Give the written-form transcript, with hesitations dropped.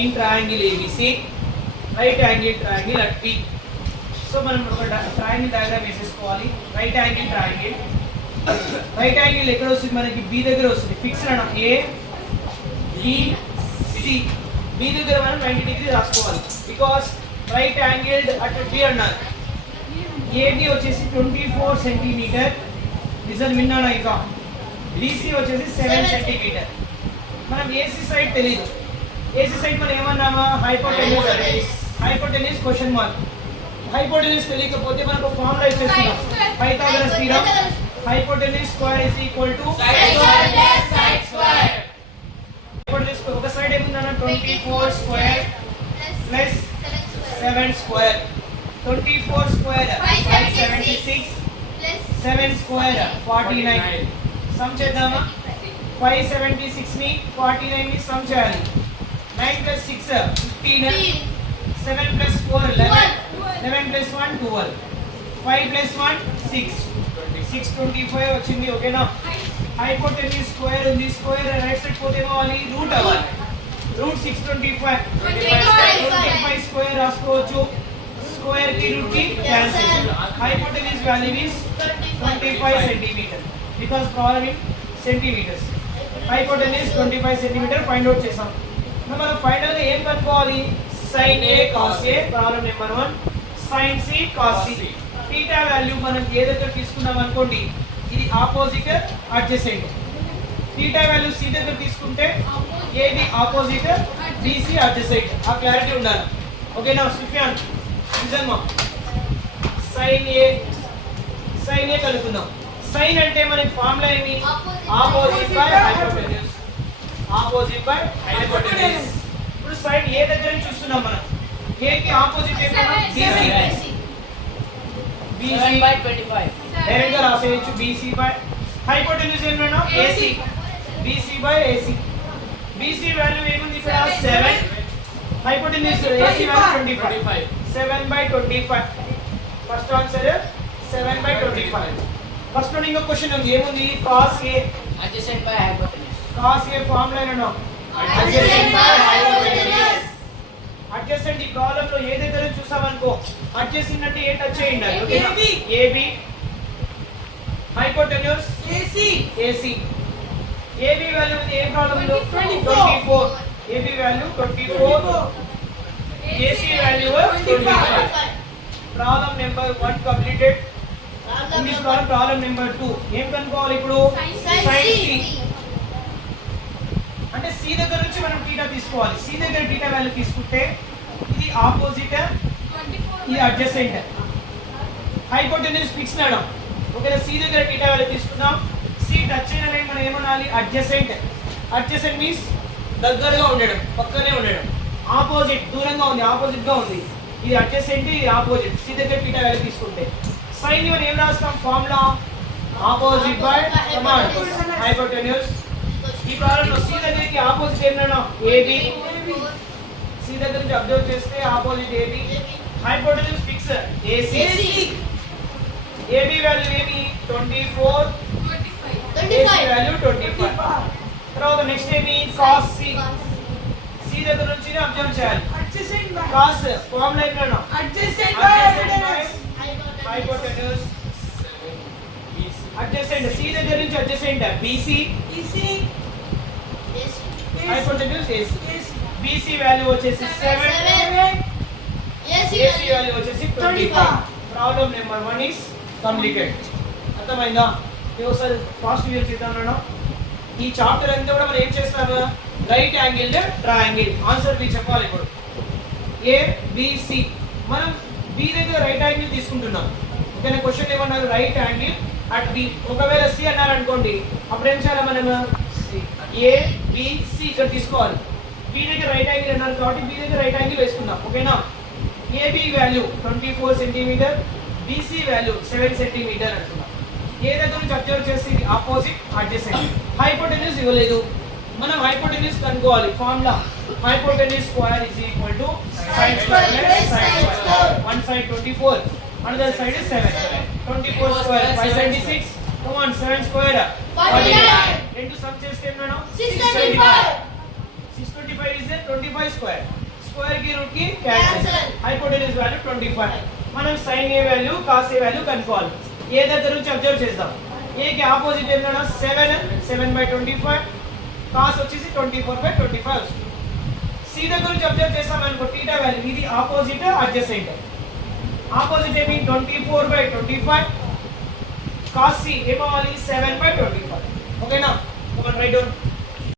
in triangle ABC, right angle triangle at P. So మనం ఒక triangle diagram వేసేసుకోవాలి. Right angle triangle, right angle ఎక్కడ వస్తుంది మనకి? బి దగ్గర వస్తుంది. ఫిక్స్డ్ అన్న ఏ బి సి, బి దగ్గర మనం 90 డిగ్రీ రాసుకోవాలి. Because right angle at B అన్నారు. ఏబి వచ్చేసి 24 సెంటీమీటర్, రిజల్ట్ విన్నాను. ఇంకా బీసీ వచ్చేసి 7 సెంటీమీటర్. మనం ఏసీ సైడ్ తెలియదు. ఏసీ సైడ్ మనం ఏమన్నామా? Hypotenuse. Hypotenuse question mark. Hypotenuse తెలియకపోతే మనకు ఫార్ములా ఇచ్చేస్తున్నాం. Pythagoras theorem, hypotenuse square is equal to side square plus side square. Hypotenuse ఒక సైడ్ ఏముందన్న 24 square plus 7 square. 24 square 576 7 square 49. Sum చేద్దామా? 576 ని 49 ని సమ్ చేయాలి. 9 plus 6 15, 7 plus 4 11, 11 plus 1 12, 5 plus 1 6, 625 వచ్చింది. ఓకేనా? హైపోటెన్యూస్ స్క్వేర్ ఉంది. స్క్వేర్ రైట్ సైడ్ పోతే ఏమవ్వాలి? రూట్ అవ్వాలి. రూట్ 625 25 స్క్వేర్ రాసుకోవచ్చు. స్క్వేర్ కి రూట్ కి cancel. Hypotenuse value is 25 centimetre because problem in centimetres. Hypotenuse 25 centimetre find out చేసాం. మనం ఫైనల్ గా ఏం కనుక్కోవాలి? sin A cos A, problem number 1. sin C cos C. θ value మనం ఏ దగ్గర తీసుకున్నాం అనుకోండి, ఇది ఆపోజిట్ అడ్జసెంట్. θ వాల్యూ C దగ్గర తీసుకుంటే ఏది ఆపోజిట్, BC అడ్జసెంట్. ఆ క్లారిటీ ఉండాలి. ఓకేనా సుఫియాన్? నిజమా? sin A కలుపుకుందాం. sin అంటే మనకి ఫార్ములా ఏమి? Opposite by hypotenuse. Opposite by hypotenuse. ఇప్పుడు సైడ్ ఏ దగ్గర నుంచి చూస్తున్నాం మనం? ఏ కి ఆపోజిట్ ఏమన్నా? BC బై 25 డైరెక్ట్ గా రాసేయొచ్చు. BC బై హైపోటెన్యూస్ ఏమన్నా? AC. BC by AC. BC value ఏముంది ఇక్కడ? 7. Hypotenuse AC value 25. 7 by 25. First answer 7 by 25. First లో ఇంకో క్వశ్చన్ ఉంది. ఏముంది? cos A adjacent by hypotenuse. cos A formula ఏంటో? adjacent by hypotenuse. adjacent ఈ ప్రాబ్లం లో ఏ దగ్గర చూసామనుకో, adjacent అంటే ఏ టచ్ చేయండి. ఓకేనా? AB hypotenuse AC. AB value ఏ ప్రాబ్లం లో? 24. AB value 24, AC value 25. Problem number 1 completed. English problem number 2 ఏం కనుక్కోవాలి ఇప్పుడు? sin C. అంటే C దగ్గర నుంచి మనం θ తీసుకోవాలి. C దగ్గర θ వాల్యూ తీసుకుంటే ఇది ఆపోజిట్, ఇది అడ్జసెంట్. Hypotenuse fix madam. ఒకవేళ C దగ్గర θ వాల్యూ తీసుకుందాం, C టచ్ అయిన లైన్ మనం ఏమనాలి? అడ్జసెంట్. అడ్జసెంట్ మీన్స్ దగ్గరగా ఉండడం, పక్కనే ఉండడం. ఆపోజిట్ దూరంగా ఉంది, ఆపోజిట్ గా ఉంది. ఇది అడ్జసెంట్, ఇది ఆపోజిట్. C దగ్గర θ వాల్యూ తీసుకుంటే sin ని మనం ఏం రాస్తాం? Formula opposite by hypotenuse. ఈ ప్రాబ్లంలో C దగ్గరికి ఆపోజిట్ ఏంటన్నా? AB. C దగ్గర నుంచి అబ్జర్వ్ చేస్తే opposite AB. Hypotenuse fix AC. AB value ఏమి? 24, AC వాల్యూ 25. తర్వాత నెక్స్ట్ ఏమి? cos C. C దగ్గర నుంచి అబ్జర్వ్ చేయాలి. cos ఫార్ములా ఏంటన్నా? adjacent by hypotenuse. adjacent C దగ్గర నుంచి adjacent BC. hypotenuse AC. BC value వచ్చేసి 7, AC వాల్యూ వచ్చేసి 25. Problem number 1 is completed. అర్థమైందా? ఒకసారి ఫాస్ట్ వ్యూ చేద్దాం. ఈ చాప్టర్ అంతా కూడా మనం ఏం చేస్తాము? Right angle triangle. ఆన్సర్ మీరు చెప్పాలి. ఇప్పుడు ABC మనం B దగ్గర రైట్ యాంగిల్ తీసుకుంటున్నాం. ఓకేనా? క్వశ్చన్ ఏమన్నారు? Right angle at B. ఒకవేళ C అన్నారు అనుకోండి, అప్పుడు ఏం చేయాలి మనం? ABC ఇక్కడ తీసుకోవాలి. B దగ్గర రైట్ యాంగిల్ అన్నారు కాబట్టి B దగ్గర రైట్ యాంగిల్ వేసుకుందాం. ఓకేనా? AB value 24 centimetre, BC value 7 centimetre అనుకుందాం. ఏ దగ్గర నుంచి అబ్జర్వ్ చేసి ఆపోజిట్ అడ్జసెంట్. హైపోటెన్యూస్ ఇవ్వలేదు, మనం హైపోటెన్యూస్ కనుక్కోవాలి. Formula hypotenuse square is equal to sin square plus sin square. One side 24, another side is 7. 24 square 576. Come on, 7 square 49. Into sum cheste enna 625. 625 25 is a 25 square. Square की root की cancel. Hypotenuse value 25. మనం sin a value cos a value కనుక్కోవాలి. ఏ దగ్గర నుంచి observe చేద్దాం. a కి opposite ఏంటన్నా 7/25. cos వచ్చేసి 24/25 వస్తుంది. c దగ్గర నుంచి అబ్జర్వ్ చేస్తాం అనుకో θ వాల్యూ ఇది ఆపోజిట్ అడ్జసెంట్. ఆపోజిట్ ఏమి 24/25. cos c ఏమవ్వాలి 7/25. ఓకేనా? మనం రైట్ డౌన్